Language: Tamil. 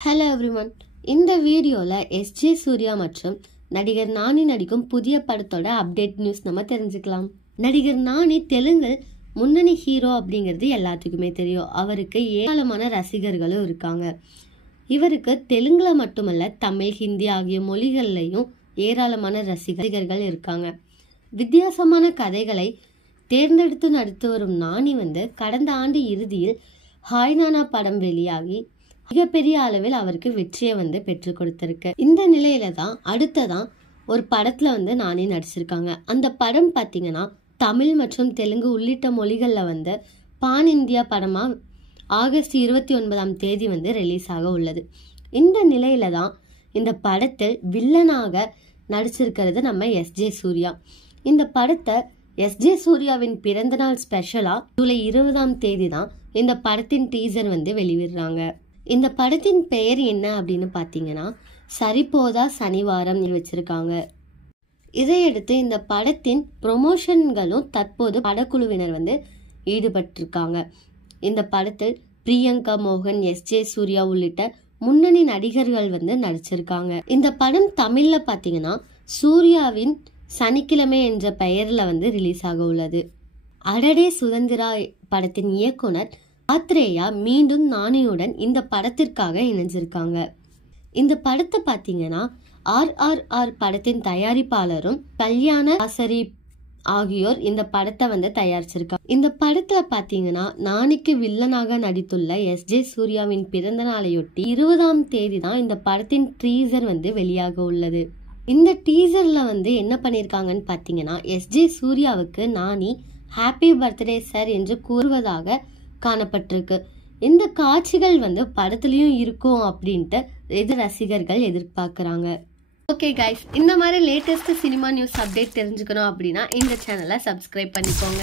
ஹலோ எவ்ரிவன், இந்த வீடியோவில் எஸ்ஜே சூர்யா மற்றும் நடிகர் நானி நடிக்கும் புதிய படத்தோட அப்டேட் நியூஸ் நம்ம தெரிஞ்சுக்கலாம். நடிகர் நானி தெலுங்கில் முன்னணி ஹீரோ அப்படிங்கிறது எல்லாத்துக்குமே தெரியும். அவருக்கு ஏராளமான ரசிகர்களும் இருக்காங்க. இவருக்கு தெலுங்குல மட்டுமல்ல, தமிழ், ஹிந்தி ஆகிய மொழிகள்லையும் ஏராளமான ரசிகர்கள் இருக்காங்க. வித்தியாசமான கதைகளை தேர்ந்தெடுத்து நடித்து வரும் நானி கடந்த ஆண்டு இறுதியில் ஹாய் நானா படம் வெளியாகி மிகப்பெரிய அளவில் அவருக்கு வெற்றியை பெற்று கொடுத்திருக்கு. இந்த நிலையில தான் அடுத்ததான் ஒரு படத்துல நானி நடிச்சிருக்காங்க. அந்த படம் பார்த்தீங்கன்னா தமிழ் மற்றும் தெலுங்கு உள்ளிட்ட மொழிகள்ல பான் இந்தியா படமா ஆகஸ்ட் 29ஆம் தேதி ரிலீஸ் ஆக உள்ளது. இந்த நிலையில தான் இந்த படத்தில் வில்லனாக நடிச்சிருக்கிறது நம்ம எஸ்ஜே சூர்யா. இந்த படத்தை எஸ்ஜே சூர்யாவின் பிறந்தநாள் ஸ்பெஷலா ஜூலை 20ஆம் தேதி தான் இந்த படத்தின் டீசர் வெளியிடுறாங்க. இந்த படத்தின் பெயர் என்ன அப்படின்னு பார்த்தீங்கன்னா சரிபோதா சனிவாரம் வச்சிருக்காங்க. இதையடுத்து இந்த படத்தின் ப்ரொமோஷன்களும் தற்போது படக்குழுவினர் ஈடுபட்டிருக்காங்க. இந்த படத்தில் பிரியங்கா மோகன், எஸ்ஜே சூர்யா உள்ளிட்ட முன்னணி நடிகர்கள் நடிச்சிருக்காங்க. இந்த படம் தமிழ்ல பார்த்தீங்கன்னா சூர்யாவின் சனிக்கிழமை என்ற பெயர்ல ரிலீஸ் ஆக உள்ளது. அடடே சுதந்திரா படத்தின் இயக்குனர் ஆத்ரேயா மீண்டும் நானியுடன் இந்த படத்திற்காக இணைஞ்சிருக்காங்க. இந்த படத்தை பார்த்தீங்கன்னா RRR படத்தின் தயாரிப்பாளரும் கல்யாண ஆசரி ஆகியோர் இந்த படத்தை தயாரிச்சிருக்காங்க. இந்த படத்துல பார்த்தீங்கன்னா நானிக்கு வில்லனாக நடித்துள்ள எஸ்ஜே சூர்யாவின் பிறந்த நாளையொட்டி 20ஆம் தேதி தான் இந்த படத்தின் டீசர் வெளியாக உள்ளது. இந்த டீசர்ல என்ன பண்ணியிருக்காங்கன்னு பார்த்தீங்கன்னா எஸ்ஜே சூர்யாவுக்கு நானி ஹாப்பி பர்த்டே சார் என்று கூறுவதாக காணப்பட்டிருக்கு. இந்த காட்சிகள் படத்துலயும் இருக்கும் அப்படின்ட்டு ரசிகர்கள் எதிர்பார்க்கறாங்க. ஓகே கைஸ், இந்த மாதிரி லேட்டஸ்ட் சினிமா நியூஸ் அப்டேட் தெரிஞ்சுக்கணும் அப்படின்னா இந்த சேனலை சப்ஸ்கிரைப் பண்ணிக்கோங்க.